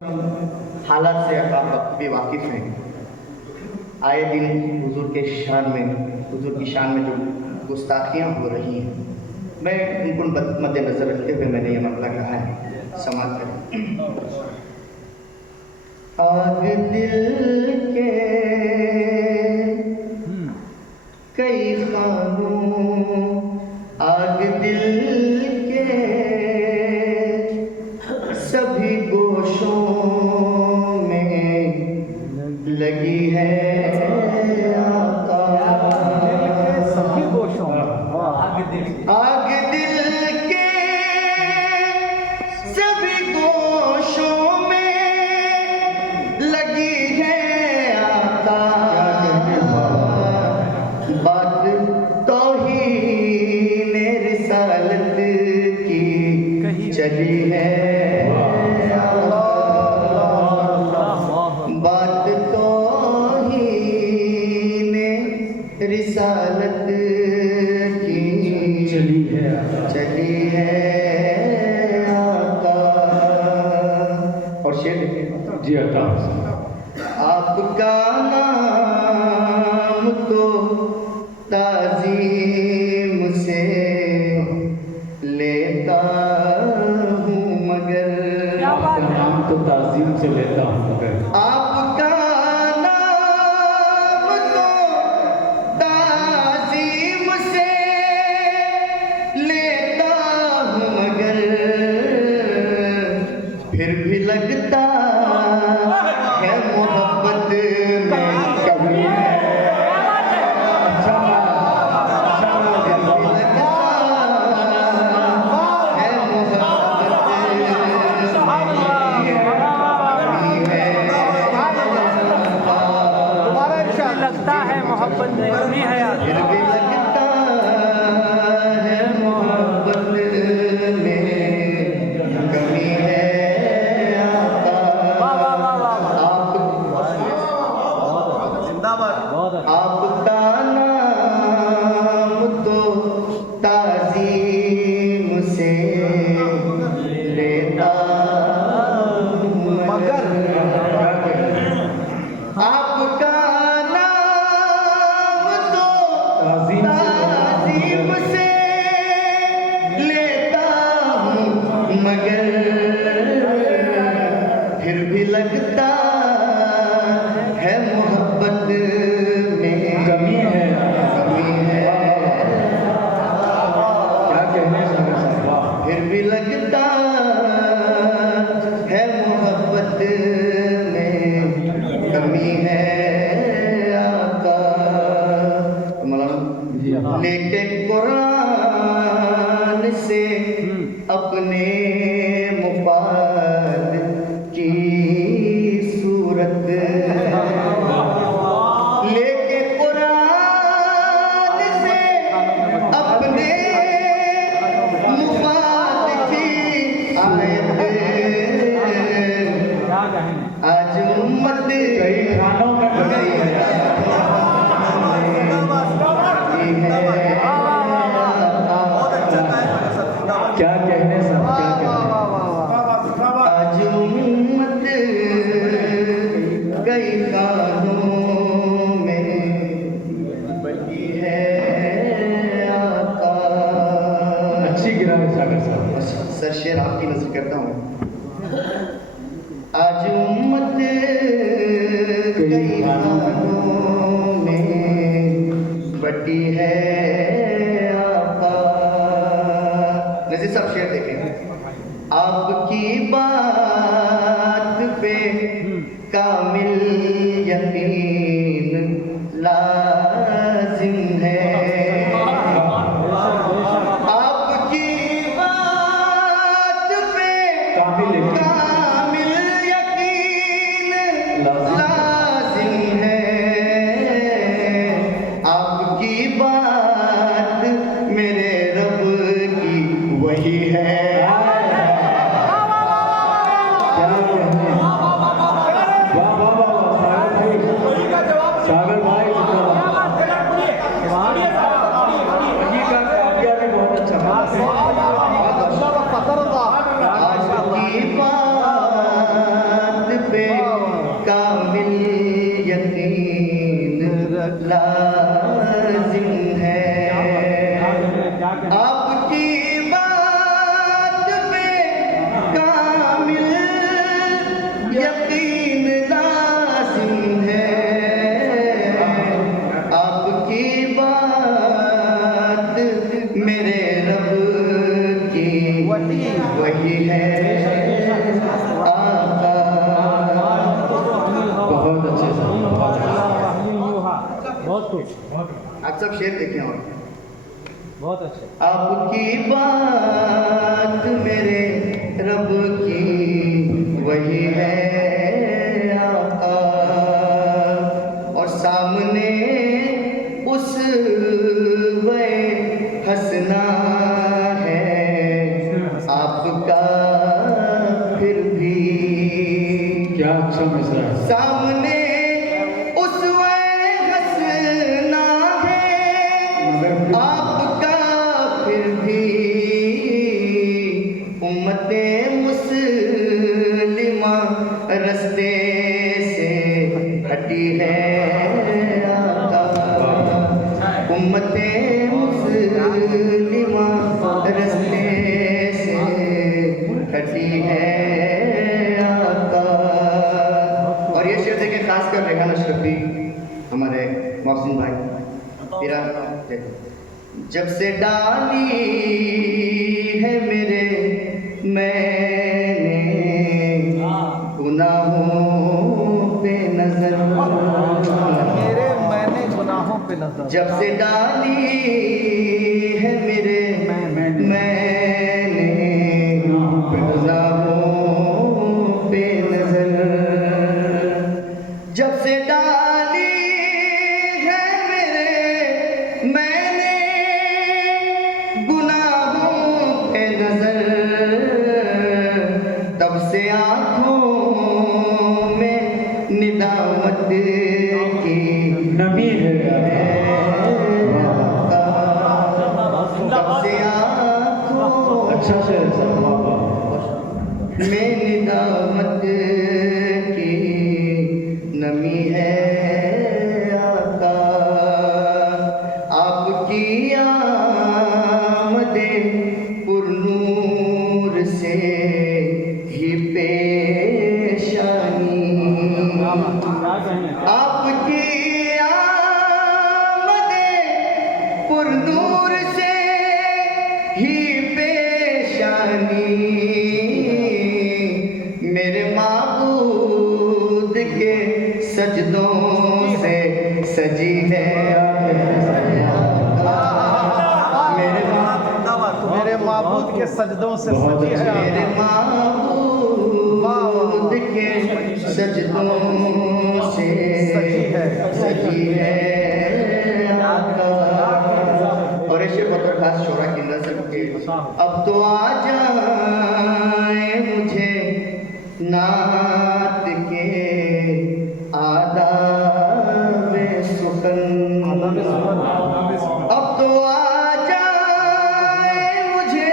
हालात से आप भी वाकिफ़ हैं। आए दिन हुजूर के शान में, हुजूर की शान में जो गुस्ताखियाँ हो रही हैं, मैं उनको मद्देनज़र रखते हुए मैंने ये मसला कहा है, समाज करें। आग दिल के कई खानों, आग दिल के सभी गोशों में लगी है आका। सभी गोशों आग दिल के सभी गोशों में लगी है आका। बात तौहीन रिसालत की चली है, बात तौहीन रिसालत की चली है आका। और शेर देखिए जी अता आपका नाम तो ताज़ीम से लेता हूँ मगर, आपका नाम तो ताज़ीम से लेता हूँ मगर, आपका नाम तो ताज़ीम से लेता हूँ मगर, फिर भी लगता है मोहब्बत में कमी है। लगता है मोहब्बत में कमी है यार। फिर भी लगता है मोहब्बत में कमी है आका। वाह वाह वाह वाह आपका नाम तो ताज़ीम से लेता हूँ मगर, आपका नाम तो ताज़ीम से लेता हूँ मगर, फिर भी लगता है मोहब्बत में कमी है। कमी है। क्या कहने साहब, फिर भी लगता है मोहब्बत में कमी है आका। जी हाँ। लेके कुरान से अपने मुफाद की सूरत, लेके कुरान से अपने मुफाद की आयत, क्या कहने आज उम्मत कई खानों में बनी है। क्या कहने साहब, क्या कहने। आज उम्मत कई खानों में बनी है आका। अच्छी गिरा है सागर साहब। सर शेर आपकी नजर करता हूँ। आज उम्मत कई खानों में बटी है आका। नज़ीर साहब शेर देखें। आपकी बात पे कामिल यकीन लाजिम है। आपकी बात पे कामिल यकीन लाजिम है। आपकी बात मेरे रब की वही है। क्या कहने। वाह वाह वाह सागर भाई, ये का काफिया भी बहुत अच्छा है। आपकी बात लाजिम है, आपकी बात पे कामिल यकीन लाजिम है, आपकी बात मेरे रब की वही है आका। बहुत अच्छे से बहुत खूब, आप सब शेर देखें और बहुत अच्छे। आपकी बात मेरे रब की वही है आका, और सामने उस वे हंसना है आपका फिर भी। क्या अच्छा मिसरा है। सामने उस वे हंसना है आपका फिर भी, उम्मते मुस्लिमा रस्ते से हटी है आका, उम्मते मुस्लिमा रस्ते से हटी है आका। और ये शेर देखें खासकर रेहान अशरफी हमारे मोहसिन भाई तेरा, जब से डाली है मेरे मैंने गुनाहों पे नजर, मेरे मैंने गुनाहों पे नजर, जब से डाली है मेरे मैंने गुनाहों पे नजर, जब से डाली है मेरे मैंने गुनाहों पे नजर, तब से आँखों में निदामत की नमी है तब से आँखों अच्छा शेर है सर, वाह वाह। में निदामत की नमी है आका, आपकी आमदे पुरनूर से ही पेशानी, आपकी आमदे पुरनूर से ही पेशानी, मेरे माबूद के सजदों से सजी है मेरे माबूद के सजदों से बहुत सजी है अच्छे। मेरे माबूद के सजदों से सजी है आका। और ऐसे बतौर खास शोरा की नजर के अब तो आ जाए मुझे नात के आदाब सुखन, अब तो आ जाए मुझे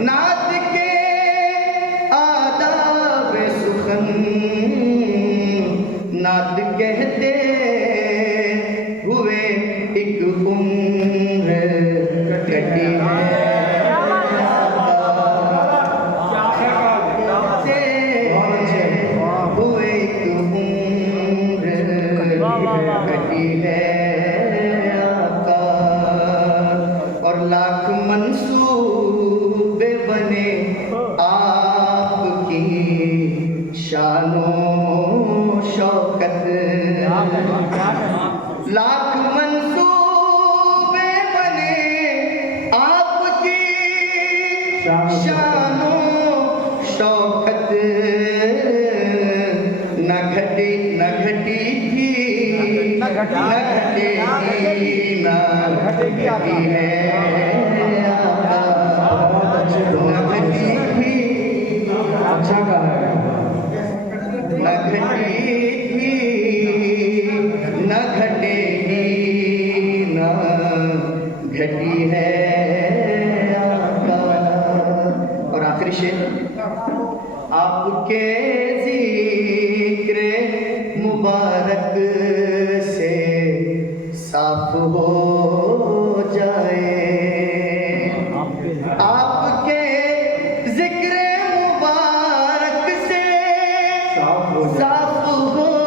नात के आदाब सुखन, नात कहते हुए एक उम्र कटी है, हुए एक उम्र कटी है आका, और लाख मंसूबे बने आपकी शानो शौकत, लाख मंसूबे बने आपकी शानो शौकत, न घटी थी न घटेगी न घटी है बहुत अच्छे, न घटी थी अच्छा कहा है। न घटी थी न घटेगी न घटी है आका। और आखिरी शेर, आपके जिक्र मुबारक से साफ हो हो जाए। साफ हो